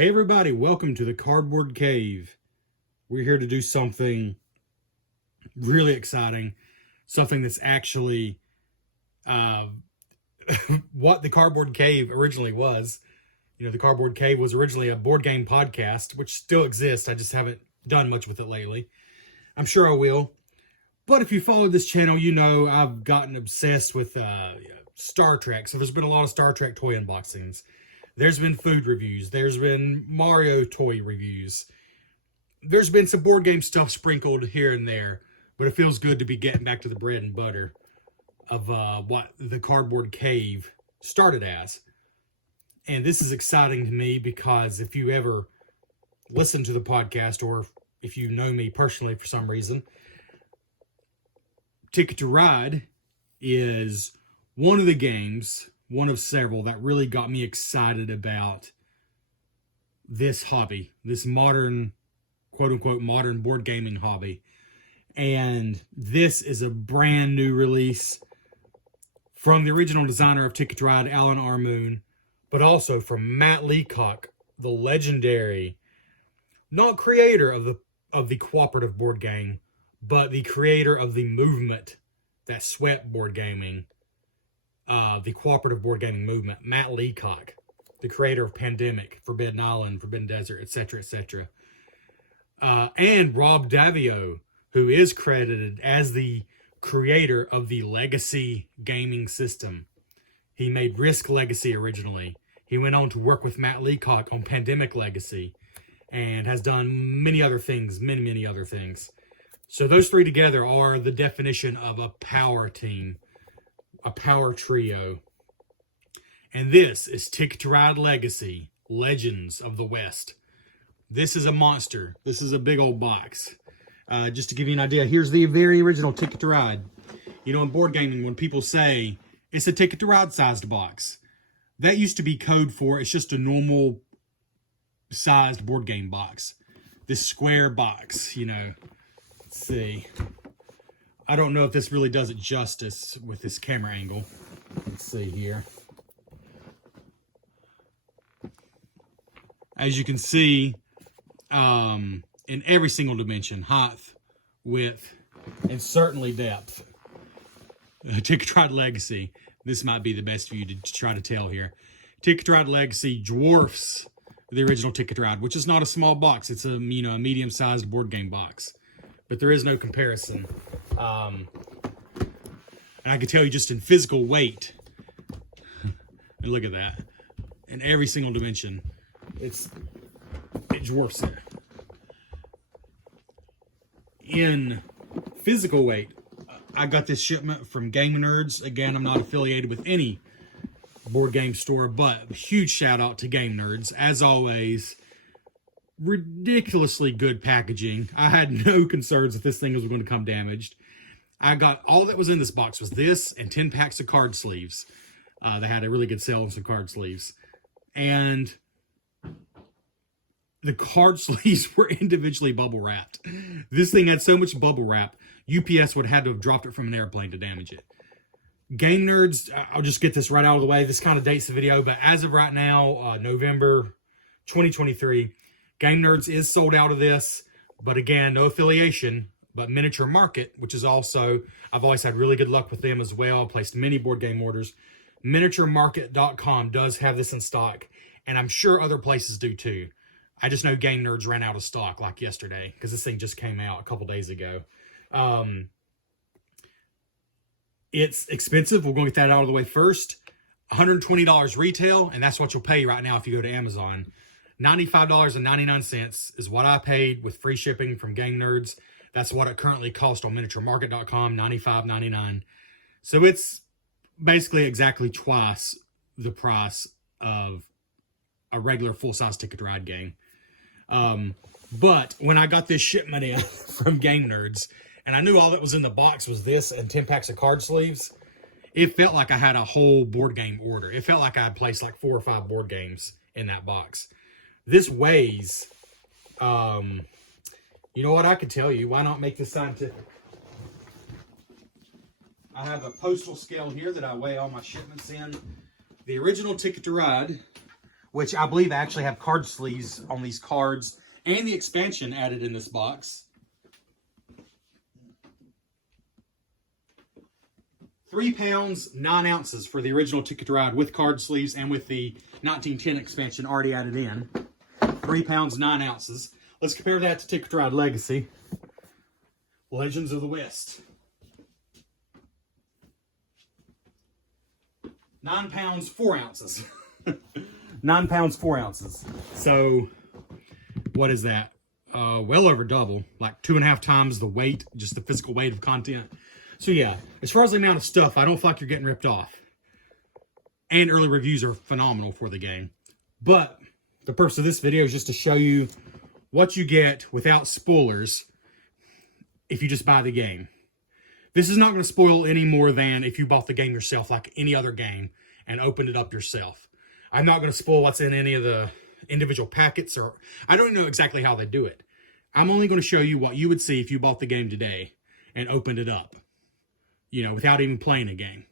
Hey everybody, welcome to the Cardboard Cave. We're here to do something really exciting, something that's actually what the Cardboard Cave originally was. You know, the Cardboard Cave was originally a board game podcast, which still exists. I just haven't done much with it lately. I'm sure I will. But if you follow this channel, you know I've gotten obsessed with Star Trek. So there's been a lot of Star Trek toy unboxings. There's been food reviews. There's been Mario toy reviews. There's been some board game stuff sprinkled here and there. But it feels good to be getting back to the bread and butter of what the Cardboard Cave started as. And this is exciting to me because if you ever listen to the podcast, or if you know me personally for some reason, Ticket to Ride is one of the games, one of several, that really got me excited about this hobby, this modern, quote-unquote, modern board gaming hobby. And this is a brand new release from the original designer of Ticket to Ride, Alan R. Moon, but also from Matt Leacock, the legendary, not creator of the cooperative board game, but the creator of the movement that swept board gaming, the cooperative board gaming movement, Matt Leacock, the creator of Pandemic, Forbidden Island, Forbidden Desert, etc., etc. And Rob Davio, who is credited as the creator of the Legacy gaming system. He made Risk Legacy originally. He went on to work with Matt Leacock on Pandemic Legacy and has done many other things, many other things. So those three together are the definition of a power team, a power trio. And this is Ticket to Ride Legacy, Legends of the West. This is a monster. This is a big old box. Just to give you an idea, here's the very original Ticket to Ride. You know, in board gaming, when people say it's a Ticket to Ride sized box, that used to be code for it's just a normal sized board game box. This square box, you know. Let's see. I don't know if this really does it justice with this camera angle. Let's see here. As you can see, in every single dimension, height, width, and certainly depth. Ticket to Ride Legacy. This might be the best for you to try to tell here. Ticket to Ride Legacy dwarfs the original Ticket to Ride, which is not a small box. It's a medium-sized board game box. But there is no comparison. And I can tell you just in physical weight. And look at that. In every single dimension, it dwarfs it. In physical weight, I got this shipment from Game Nerds. Again, I'm not affiliated with any board game store, but huge shout out to Game Nerds. As always, ridiculously good packaging. I had no concerns that this thing was going to come damaged. I got all that was in this box was this and 10 packs of card sleeves. They had a really good sale on some card sleeves. And the card sleeves were individually bubble wrapped. This thing had so much bubble wrap, UPS would have had to have dropped it from an airplane to damage it. Game Nerds, I'll just get this right out of the way. This kind of dates the video, but as of right now, November 2023, Game Nerds is sold out of this. But again, no affiliation, but Miniature Market, which is also, I've always had really good luck with them as well. I've placed many board game orders. MiniatureMarket.com does have this in stock, and I'm sure other places do too. I just know Game Nerds ran out of stock like yesterday because this thing just came out a couple days ago. It's expensive. We're going to get that out of the way first. $120 retail, and that's what you'll pay right now if you go to Amazon. $95.99 is what I paid with free shipping from Game Nerds. That's what it currently costs on MiniatureMarket.com, $95.99. So it's basically exactly twice the price of a regular full-size Ticket to Ride game. But when I got this shipment in from Game Nerds, and I knew all that was in the box was this and 10 packs of card sleeves, it felt like I had a whole board game order. It felt like I had placed like 4 or 5 board games in that box. This weighs, you know what, I could tell you, why not make this scientific? I have a postal scale here that I weigh all my shipments in. The original Ticket to Ride which I believe actually have card sleeves on these cards and the expansion added in this box. 3 pounds, 9 ounces for the original Ticket to Ride with card sleeves and with the 1910 expansion already added in. 3 pounds, 9 ounces. Let's compare that to Ticket to Ride Legacy. Legends of the West. 9 pounds, 4 ounces. 9 pounds, 4 ounces. So, what is that? Well over double. Like 2.5 times the weight, just the physical weight of content. So yeah, as far as the amount of stuff, I don't feel like you're getting ripped off. And early reviews are phenomenal for the game. But the purpose of this video is just to show you what you get without spoilers if you just buy the game. This is not going to spoil any more than if you bought the game yourself, like any other game, and opened it up yourself. I'm not going to spoil what's in any of the individual packets, or I don't know exactly how they do it. I'm only going to show you what you would see if you bought the game today and opened it up, you know, without even playing a game.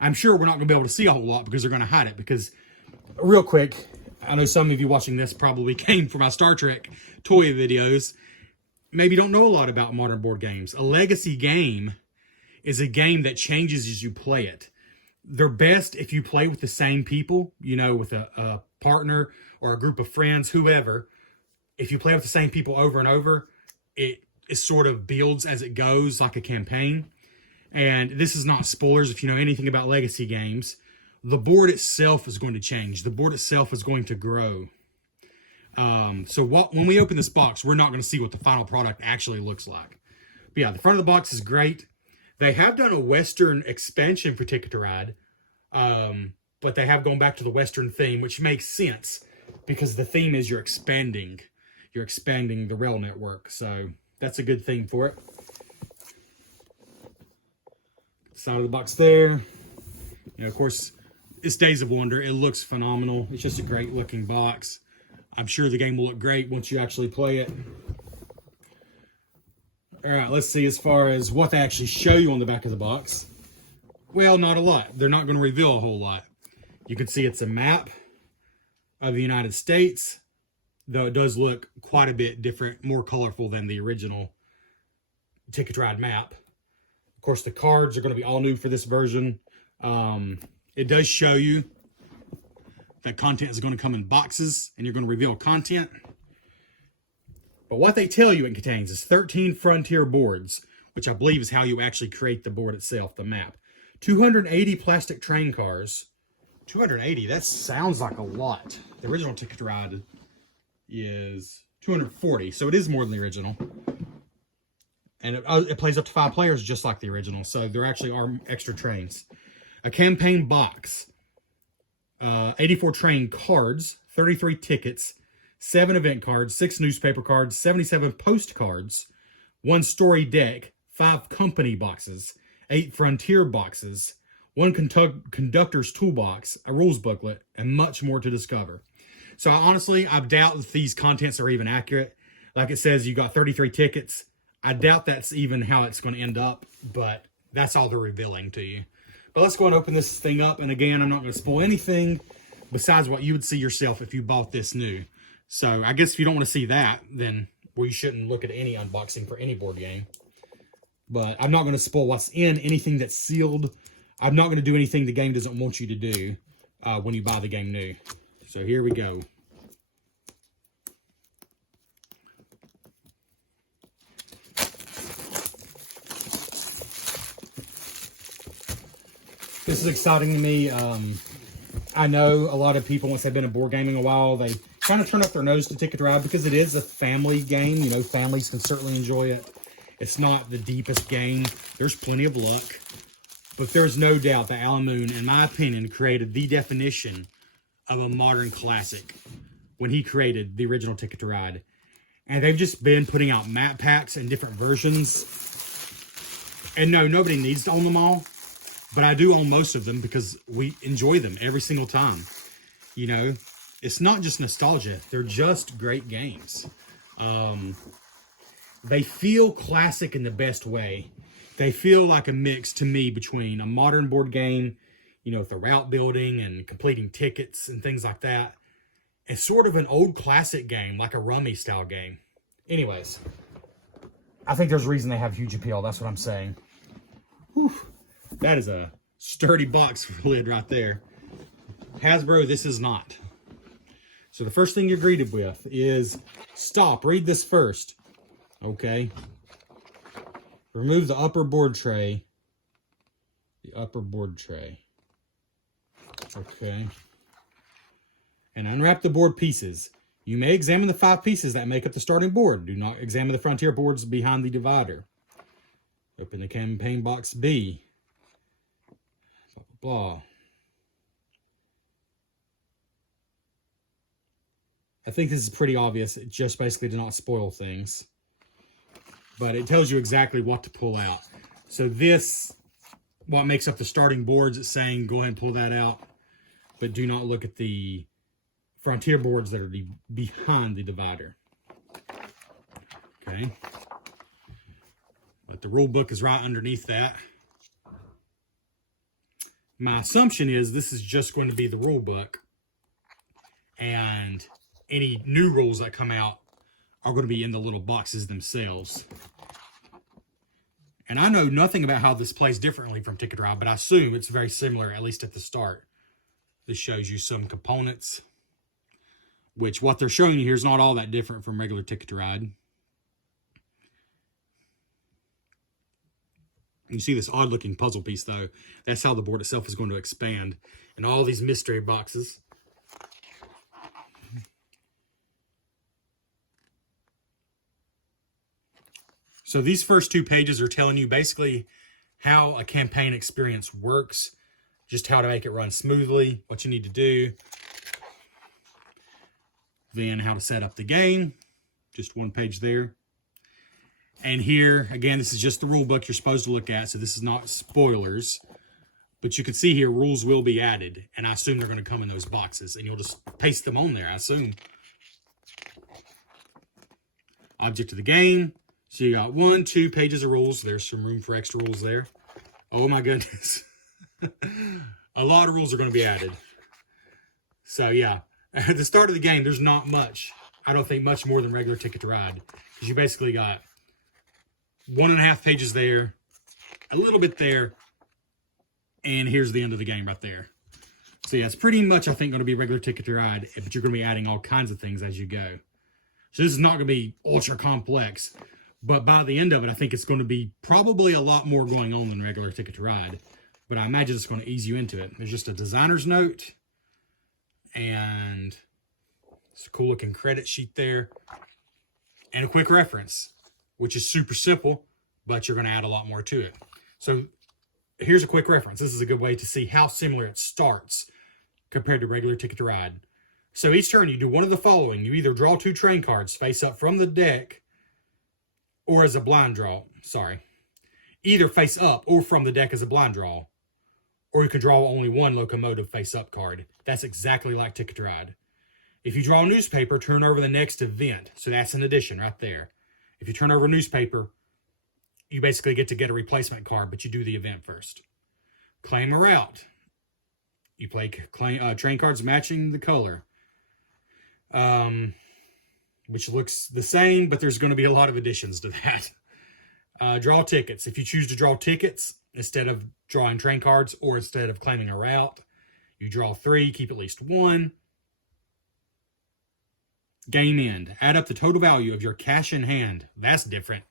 I'm sure we're not going to be able to see a whole lot because they're going to hide it. Because, real quick, I know some of you watching this probably came from my Star Trek toy videos. Maybe don't know a lot about modern board games. A legacy game is a game that changes as you play it. They're best if you play with the same people, you know, with a partner or a group of friends, whoever. If you play with the same people over and over, it sort of builds as it goes, like a campaign. And this is not spoilers if you know anything about legacy games. The board itself is going to change. The board itself is going to grow. So when we open this box, we're not going to see what the final product actually looks like. But yeah, the front of the box is great. They have done a Western expansion for Ticket to Ride, but they have gone back to the Western theme, which makes sense because the theme is you're expanding the rail network. So that's a good thing for it. Side of the box there. You know, of course, it's Days of Wonder. It looks phenomenal. It's just a great looking box. I'm sure the game will look great once you actually play it. All right, let's see as far as what they actually show you on the back of the box. Well, not a lot. They're not going to reveal a whole lot. You can see it's a map of the United States, though it does look quite a bit different, more colorful than the original Ticket to Ride map. Of course, the cards are going to be all new for this version. It does show you that content is going to come in boxes, and you're going to reveal content. But what they tell you it contains is 13 Frontier boards, which I believe is how you actually create the board itself, the map. 280 plastic train cars. 280, that sounds like a lot. The original Ticket to Ride is 240, so it is more than the original. And it plays up to 5 players just like the original, so there actually are extra trains. A campaign box. 84 train cards, 33 tickets, 7 event cards, 6 newspaper cards, 77 postcards, 1 story deck, 5 company boxes, 8 Frontier boxes, 1 conductor's toolbox, a rules booklet, and much more to discover. So I doubt if these contents are even accurate. Like it says, you got 33 tickets. I doubt that's even how it's going to end up, but that's all they're revealing to you. But let's go and open this thing up. And again, I'm not going to spoil anything besides what you would see yourself if you bought this new. So I guess if you don't want to see that, then you shouldn't look at any unboxing for any board game. But I'm not going to spoil what's in anything that's sealed. I'm not going to do anything the game doesn't want you to do when you buy the game new. So here we go. This is exciting to me. I know a lot of people, once they've been in board gaming a while, they kind of turn up their nose to Ticket to Ride because it is a family game. You know, families can certainly enjoy it. It's not the deepest game. There's plenty of luck. But there's no doubt that Alan Moon, in my opinion, created the definition of a modern classic when he created the original Ticket to Ride. And they've just been putting out map packs and different versions. And no, nobody needs to own them all. But I do own most of them because we enjoy them every single time. You know, it's not just nostalgia. They're just great games. They feel classic in the best way. They feel like a mix to me between a modern board game, you know, with the route building and completing tickets and things like that. It's sort of an old classic game, like a rummy style game. Anyways, I think there's a reason they have huge appeal. That's what I'm saying. Whew. That is a sturdy box lid right there. Hasbro, this is not. So the first thing you're greeted with is, stop, read this first. Okay. Remove the upper board tray. The upper board tray. Okay. And unwrap the board pieces. You may examine the 5 pieces that make up the starting board. Do not examine the frontier boards behind the divider. Open the campaign box B. Blah, blah, blah. I think this is pretty obvious. It just basically to not spoil things. But it tells you exactly what to pull out. So this, what makes up the starting boards, it's saying go ahead and pull that out. But do not look at the frontier boards that are behind the divider. Okay. But the rule book is right underneath that. My assumption is this is just going to be the rule book. And any new rules that come out are going to be in the little boxes themselves. And I know nothing about how this plays differently from Ticket to Ride, but I assume it's very similar, at least at the start. This shows you some components, which what they're showing you here is not all that different from regular Ticket to Ride. You see this odd looking puzzle piece though. That's how the board itself is going to expand. And all these mystery boxes. So these first 2 pages are telling you basically how a campaign experience works, just how to make it run smoothly, what you need to do, then how to set up the game, just 1 page there. And here, again, this is just the rule book you're supposed to look at, so this is not spoilers. But you can see here, rules will be added, and I assume they're going to come in those boxes, and you'll just paste them on there, I assume. Object of the game. So you got 1, 2 pages of rules. There's some room for extra rules there. Oh my goodness. A lot of rules are going to be added. So yeah, at the start of the game, there's not much. I don't think much more than regular Ticket to Ride. Because you basically got 1.5 pages there, a little bit there, and here's the end of the game right there. So yeah, it's pretty much, I think, going to be regular Ticket to Ride, but you're going to be adding all kinds of things as you go. So this is not going to be ultra complex. But by the end of it, I think it's going to be probably a lot more going on than regular Ticket to Ride. But I imagine it's going to ease you into it. There's just a designer's note. And it's a cool looking credit sheet there. And a quick reference, which is super simple, but you're going to add a lot more to it. So here's a quick reference. This is a good way to see how similar it starts compared to regular Ticket to Ride. So each turn you do one of the following. You either draw 2 train cards face up from the deck, or as a blind draw, either face up or from the deck as a blind draw. Or you can draw only 1 locomotive face up card. That's exactly like Ticket to Ride. If you draw a newspaper, turn over the next event. So that's an addition right there. If you turn over a newspaper, you basically get a replacement card, but you do the event first. Claim a route. You play train cards matching the color. Which looks the same, but there's going to be a lot of additions to that. Draw tickets. If you choose to draw tickets instead of drawing train cards or instead of claiming a route, you draw 3, keep at least 1. Game end. Add up the total value of your cash in hand. That's different.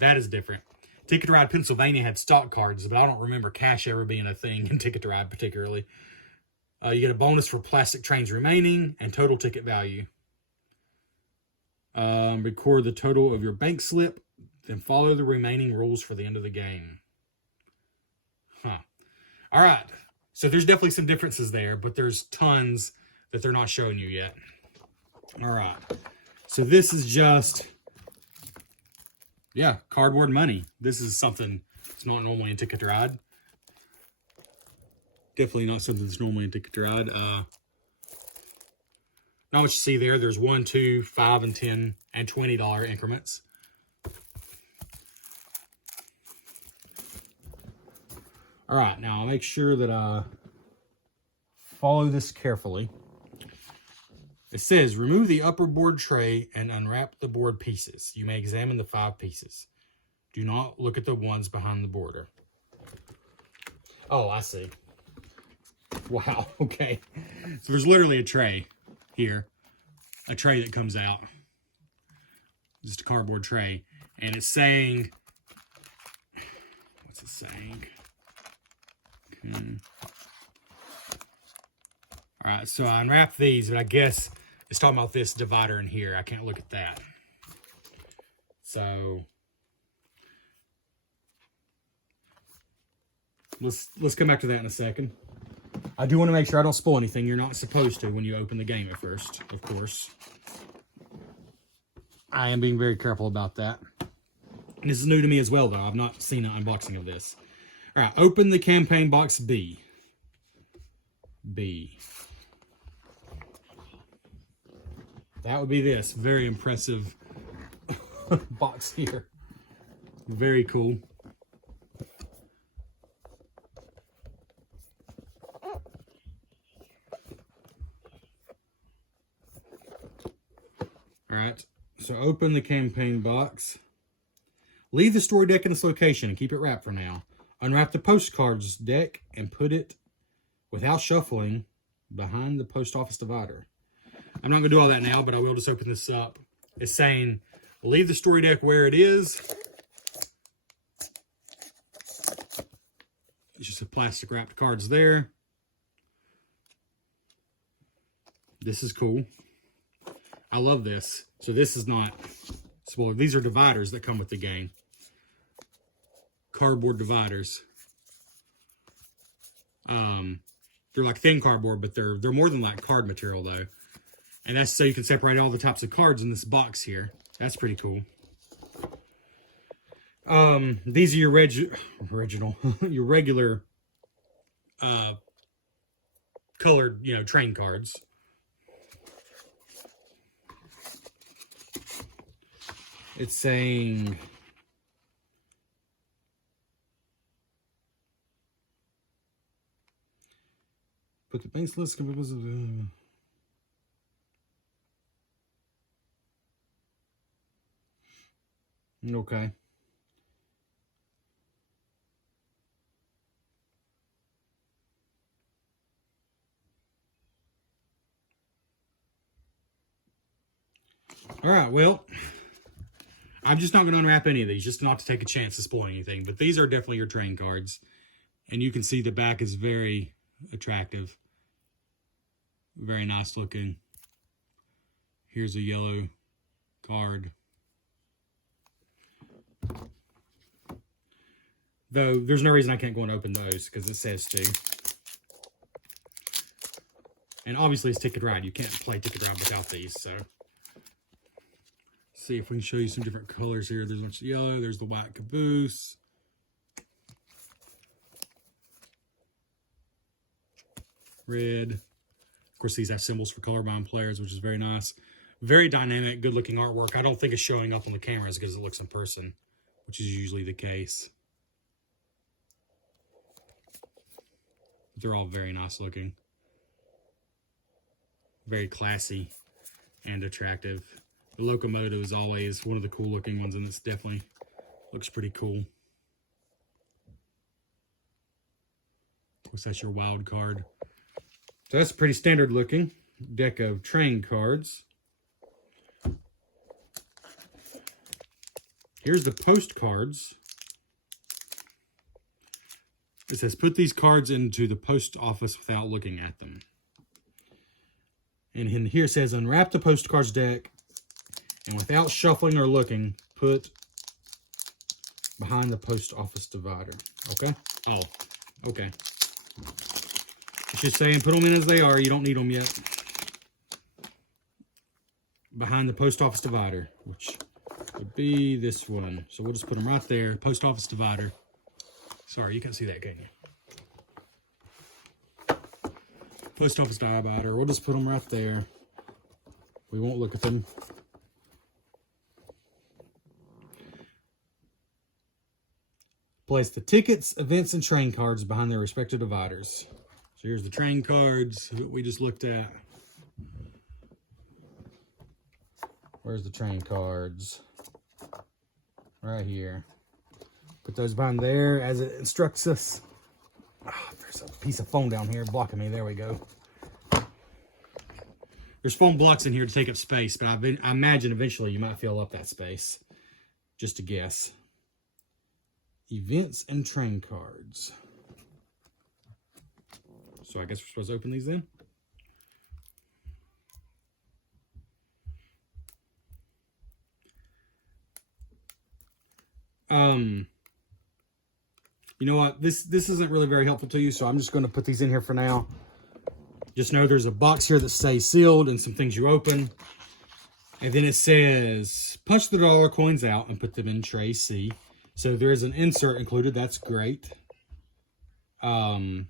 That is different. Ticket to Ride Pennsylvania had stock cards, but I don't remember cash ever being a thing in Ticket to Ride particularly. You get a bonus for plastic trains remaining and total ticket value. Record the total of your bank slip, then follow the remaining rules for the end of the game. All right. So there's definitely some differences there, but there's tons that they're not showing you yet. All right. So this is just, cardboard money. This is something that's not normally in Ticket to Ride. Definitely not something that's normally in Ticket to Ride. Not what you see there. There's 1, 2, 5, and 10, and $20 increments. All right, now I'll make sure that I follow this carefully. It says, remove the upper board tray and unwrap the board pieces. You may examine the 5 pieces. Do not look at the ones behind the border. Oh, I see. Wow, okay. So there's literally a tray here. A tray that comes out. Just a cardboard tray. And it's saying... What's it saying? Okay. Alright, so I unwrapped these, but I guess it's talking about this divider in here. I can't look at that. So... Let's come back to that in a second. I do want to make sure I don't spoil anything. You're not supposed to when you open the game at first, of course. I am being very careful about that. And this is new to me as well, though. I've not seen an unboxing of this. All right, open the campaign box B. B. That would be this. Very impressive box here. Very cool. Alright, so open the campaign box. Leave the story deck in this location and keep it wrapped for now. Unwrap the postcards deck and put it, without shuffling, behind the post office divider. I'm not going to do all that now, but I will just open this up. It's saying, leave the story deck where it is. It's just a plastic wrapped cards there. This is cool. I love this. So this is not spoiled. These are dividers that come with the game. Cardboard dividers. They're like thin cardboard, but they're more than like card material though. And that's so you can separate all the types of cards in this box here. That's pretty cool. These are your original, your regular colored, train cards. It's saying put the base list because of okay. All right, well, I'm just not going to unwrap any of these, just not to take a chance of spoiling anything. But these are definitely your train cards. And you can see the back is very attractive. Very nice looking. Here's a yellow card. Though, there's no reason I can't go and open those, because it says to. And obviously it's Ticket Ride. You can't play Ticket Ride without these, so... See if we can show you some different colors here. There's a bunch of yellow. There's the white caboose. Red. Of course, these have symbols for colorblind players, which is very nice. Very dynamic, good-looking artwork. I don't think it's showing up on the camera as good as it looks in person, which is usually the case. They're all very nice looking. Very classy and attractive. The locomotive is always one of the cool looking ones, and this definitely looks pretty cool. Of course, that's your wild card. So that's pretty standard looking deck of train cards. Here's the postcards. It says, put these cards into the post office without looking at them. And in here it says, unwrap the postcards deck and without shuffling or looking, put behind the post office divider. Okay? Oh, okay. It's just saying put them in as they are. You don't need them yet. Behind the post office divider, which would be this one. So we'll just put them right there. Post office divider. Sorry, you can't see that, can you? Post office divider. We'll just put them right there. We won't look at them. Place the tickets, events, and train cards behind their respective dividers. So here's the train cards that we just looked at. Where's the train cards? Right here. Put those behind there as it instructs us. Oh, there's a piece of foam down here blocking me. There we go. There's foam blocks in here to take up space, but I imagine eventually you might fill up that space. Just a guess. Events and train cards. So I guess we're supposed to open these then. You know what? This isn't really very helpful to you, so I'm just going to put these in here for now. Just know there's a box here that stays sealed and some things you open. And then it says, punch the dollar coins out and put them in tray C. So there is an insert included. That's great. Oh,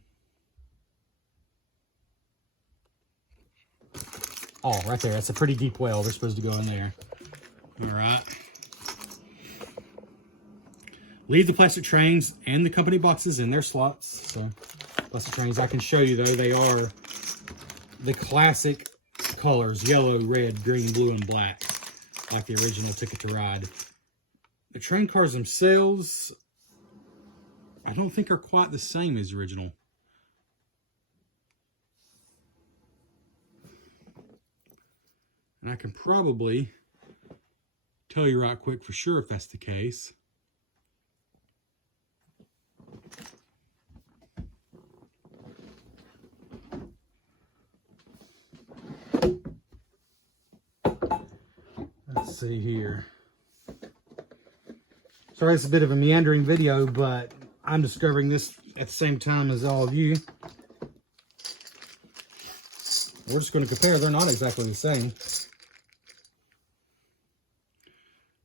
right there. That's a pretty deep well. They're supposed to go in there. All right. Leave the plastic trains and the company boxes in their slots. So, plastic trains, I can show you though, they are the classic colors: yellow, red, green, blue, and black, like the original Ticket to Ride. The train cars themselves, I don't think are quite the same as the original. And I can probably tell you right quick for sure if that's the case. Let's see here. Sorry, it's a bit of a meandering video, but I'm discovering this at the same time as all of you. We're just going to compare. They're not exactly the same.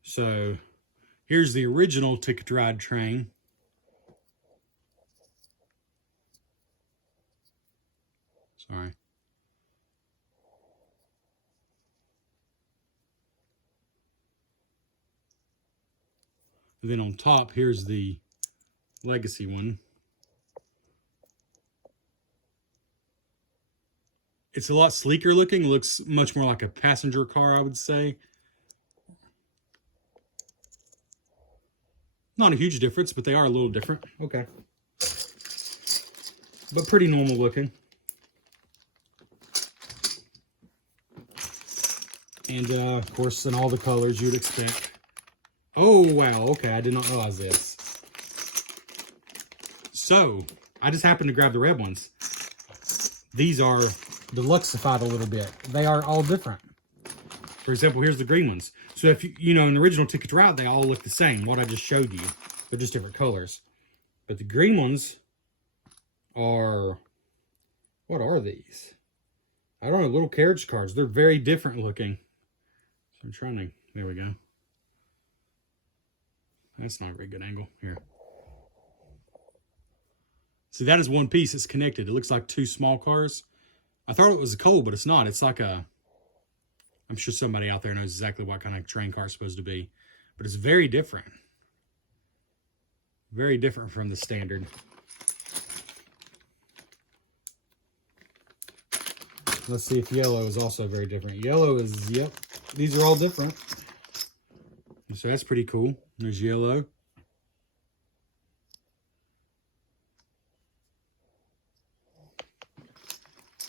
So, here's the original Ticket to Ride train. Sorry. And then on top, here's the legacy one. It's a lot sleeker looking. It looks much more like a passenger car, I would say. Not a huge difference, but they are a little different. Okay. But pretty normal looking. And, of course, in all the colors you'd expect. Oh, wow. Okay, I did not realize this. So, I just happened to grab the red ones. These are deluxeified a little bit. They are all different. For example, here's the green ones. So if you know, in the original Ticket to Ride, they all look the same. What I just showed you. They're just different colors. But the green ones are, what are these? I don't know, little carriage cars. They're very different looking. So I'm trying to, there we go. That's not a very good angle. Here. See, that is one piece. It's connected. It looks like two small cars. I thought it was a coal, but it's not. It's like a, I'm sure somebody out there knows exactly what kind of train car it's supposed to be. But it's very different. Very different from the standard. Let's see if yellow is also very different. Yellow is, yep, these are all different. So that's pretty cool. There's yellow.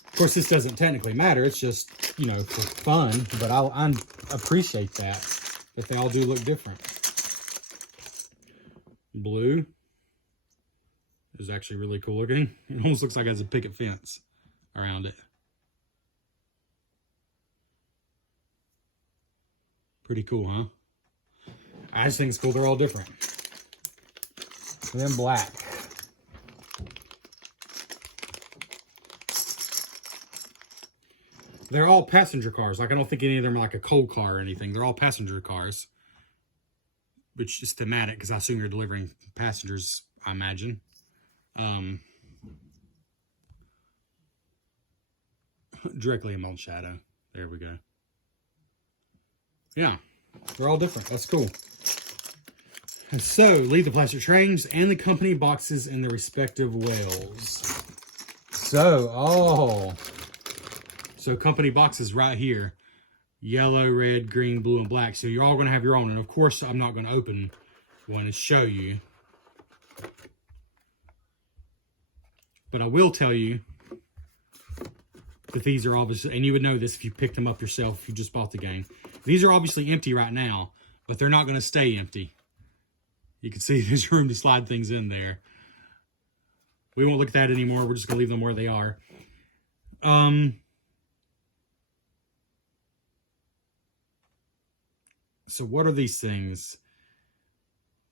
Of course, this doesn't technically matter. It's just, you know, for fun. But I appreciate that they all do look different. Blue is actually really cool looking. It almost looks like it has a picket fence around it. Pretty cool, huh? I just think it's cool. They're all different. And then black. They're all passenger cars. Like, I don't think any of them are like a coal car or anything. They're all passenger cars. Which is thematic, because I assume you're delivering passengers, I imagine. Directly in Mold Shadow. There we go. Yeah, they're all different. That's cool. And so, leave the plastic trains and the company boxes in the respective wells. So, so company boxes right here. yellow, red, green, blue, and black. So you're all going to have your own. And of course, I'm not going to open one and show you. But I will tell you that these are obviously, and you would know this if you picked them up yourself, if you just bought the game. These are obviously empty right now, but they're not going to stay empty. You can see there's room to slide things in there. We won't look at that anymore. We're just going to leave them where they are. So what are these things?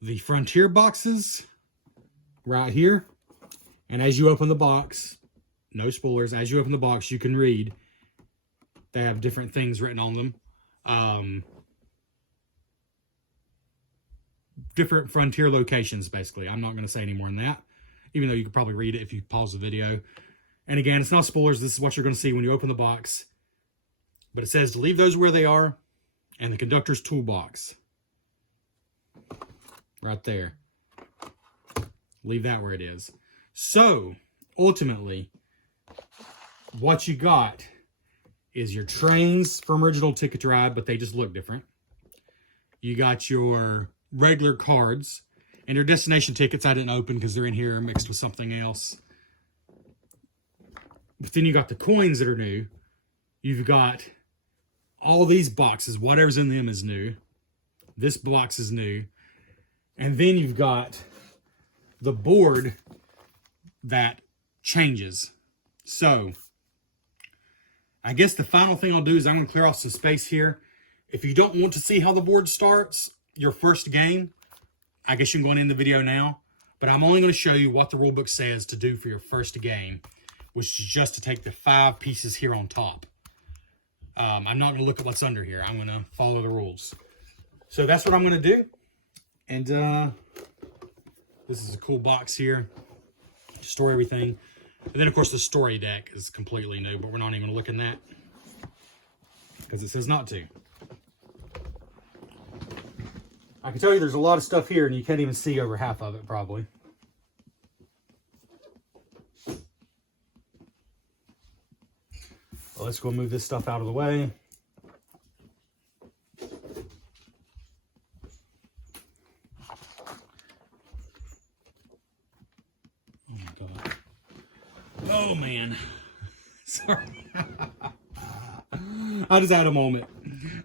The Frontier boxes right here. And as you open the box, no spoilers, as you open the box, you can read. They have different things written on them. Different Frontier locations, basically. I'm not going to say any more than that, even though you could probably read it if you pause the video. And again, it's not spoilers. This is what you're going to see when you open the box. But it says to leave those where they are, and the conductor's toolbox. Right there. Leave that where it is. So, ultimately, what you got is your trains from Original Ticket to Ride, but they just look different. You got your regular cards, and your destination tickets I didn't open because they're in here mixed with something else. But then you got the coins that are new. You've got all these boxes, whatever's in them is new. This box is new. And then you've got the board that changes. So, I guess the final thing I'll do is I'm going to clear off some space here. If you don't want to see how the board starts, your first game, I guess you can go on in the video now. But I'm only going to show you what the rulebook says to do for your first game, which is just to take the 5 pieces here on top. I'm not going to look at what's under here. I'm going to follow the rules. So that's what I'm going to do. And this is a cool box here to store everything. And then, of course, the story deck is completely new, but we're not even going to look in that because it says not to. I can tell you there's a lot of stuff here, and you can't even see over half of it, probably. Well, let's go move this stuff out of the way. Oh my God. Oh man. Sorry. I just had a moment.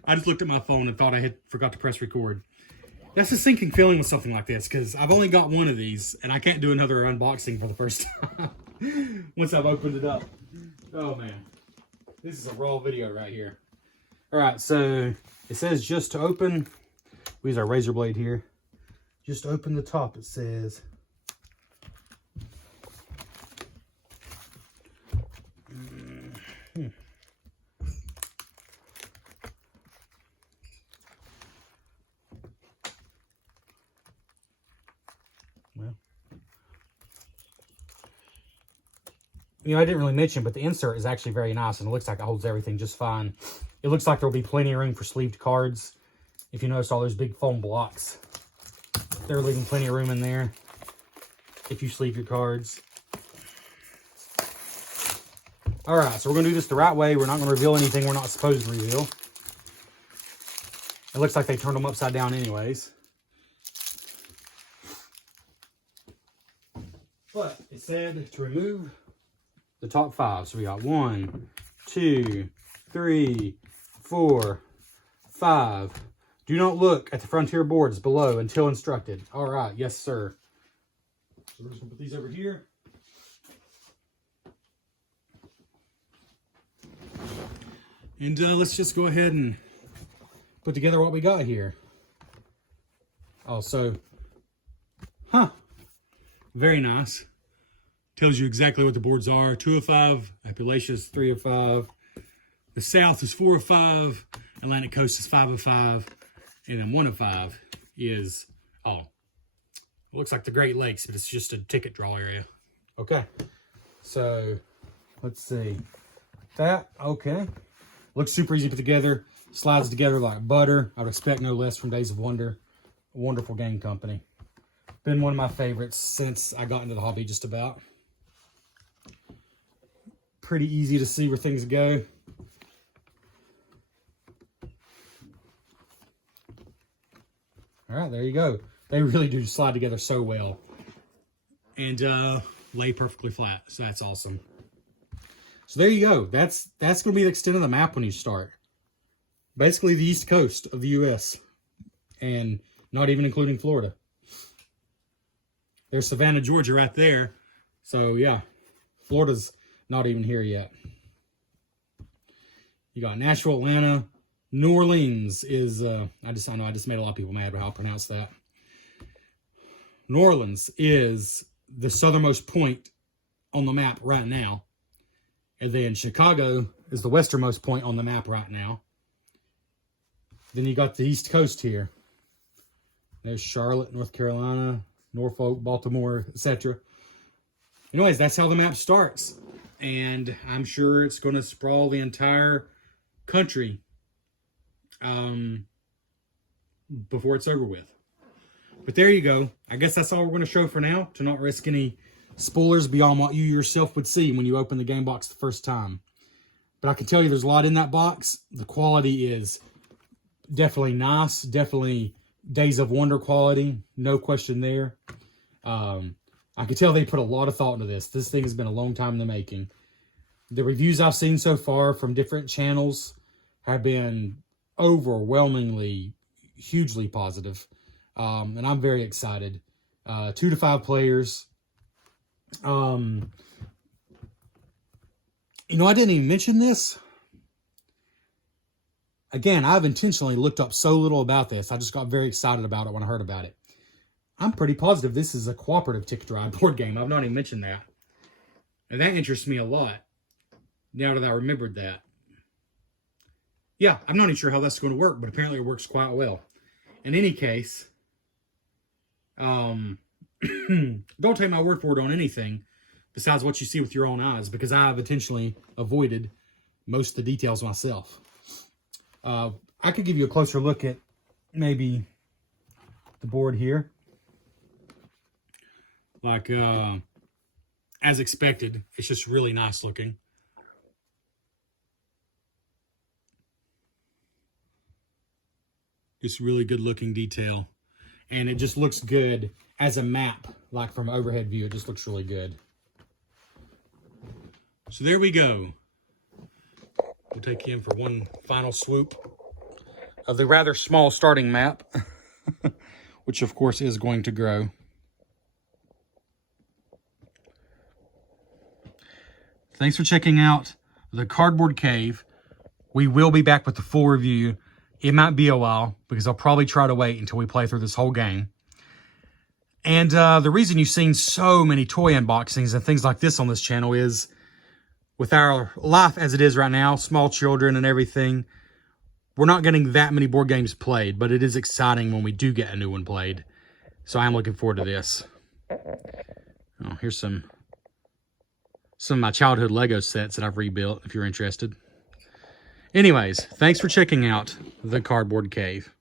I just looked at my phone and thought I had forgot to press record. That's a sinking feeling with something like this because I've only got one of these and I can't do another unboxing for the first time once I've opened it up. Oh man. This is a raw video right here. All right, so it says just to open. We use our razor blade here. Just to open the top, it says. Well, you know, I didn't really mention, but the insert is actually very nice, and it looks like it holds everything just fine. It looks like there'll be plenty of room for sleeved cards. If you notice all those big foam blocks, they're leaving plenty of room in there if you sleeve your cards. All right, so we're going to do this the right way. We're not going to reveal anything we're not supposed to reveal. It looks like they turned them upside down anyways. But it said to remove the top 5. So we got 1, 2, 3, 4, 5. Do not look at the Frontier boards below until instructed. All right, yes, sir. So we're just going to put these over here. And let's just go ahead and put together what we got here. Oh, so, very nice. Tells you exactly what the boards are. 2 of 5, Appalachia is 3 of 5. The South is 4 of 5. Atlantic Coast is 5 of 5. And then 1 of 5 is, it looks like the Great Lakes, but it's just a ticket draw area. Okay. So, let's see. That, okay. Looks super easy to put together. Slides together like butter. I would expect no less from Days of Wonder. A wonderful game company. Been one of my favorites since I got into the hobby just about. Pretty easy to see where things go. All right, there you go. They really do slide together so well. And lay perfectly flat. So that's awesome. So there you go. That's going to be the extent of the map when you start. Basically the east coast of the U.S. And not even including Florida. There's Savannah, Georgia right there. So yeah, Florida's not even here yet. You got Nashville, Atlanta. New Orleans is, I just made a lot of people mad with how I pronounce that. New Orleans is the southernmost point on the map right now. And then Chicago is the westernmost point on the map right now. Then you got the East Coast here. There's Charlotte, North Carolina, Norfolk, Baltimore, etc. Anyways, that's how the map starts. And I'm sure it's going to sprawl the entire country before it's over with. But there you go. I guess that's all we're going to show for now, to not risk any spoilers beyond what you yourself would see when you open the game box the first time. But I can tell you there's a lot in that box. The quality is definitely nice. Definitely Days of Wonder quality. No question there. I can tell they put a lot of thought into this. This thing has been a long time in the making. The reviews I've seen so far from different channels have been overwhelmingly, hugely positive. And I'm very excited. 2 to 5 players. You know, I didn't even mention this. Again, I've intentionally looked up so little about this. I just got very excited about it when I heard about it. I'm pretty positive this is a cooperative Ticket to Ride board game. I've not even mentioned that. And that interests me a lot, now that I remembered that. Yeah, I'm not even sure how that's going to work, but apparently it works quite well. In any case, don't take my word for it on anything besides what you see with your own eyes, because I have intentionally avoided most of the details myself. I could give you a closer look at maybe the board here. Like, as expected, it's just really nice looking. Just really good looking detail. And it just looks good as a map, like from overhead view. It just looks really good. So there we go. We'll take you in for one final swoop of the rather small starting map, which of course is going to grow. Thanks for checking out the Cardboard Cave. We will be back with the full review. It might be a while because I'll probably try to wait until we play through this whole game. And the reason you've seen so many toy unboxings and things like this on this channel is with our life as it is right now, small children and everything, we're not getting that many board games played, but it is exciting when we do get a new one played. So I am looking forward to this. Oh, here's some of my childhood Lego sets that I've rebuilt, if you're interested. Anyways, thanks for checking out the Cardboard Cave.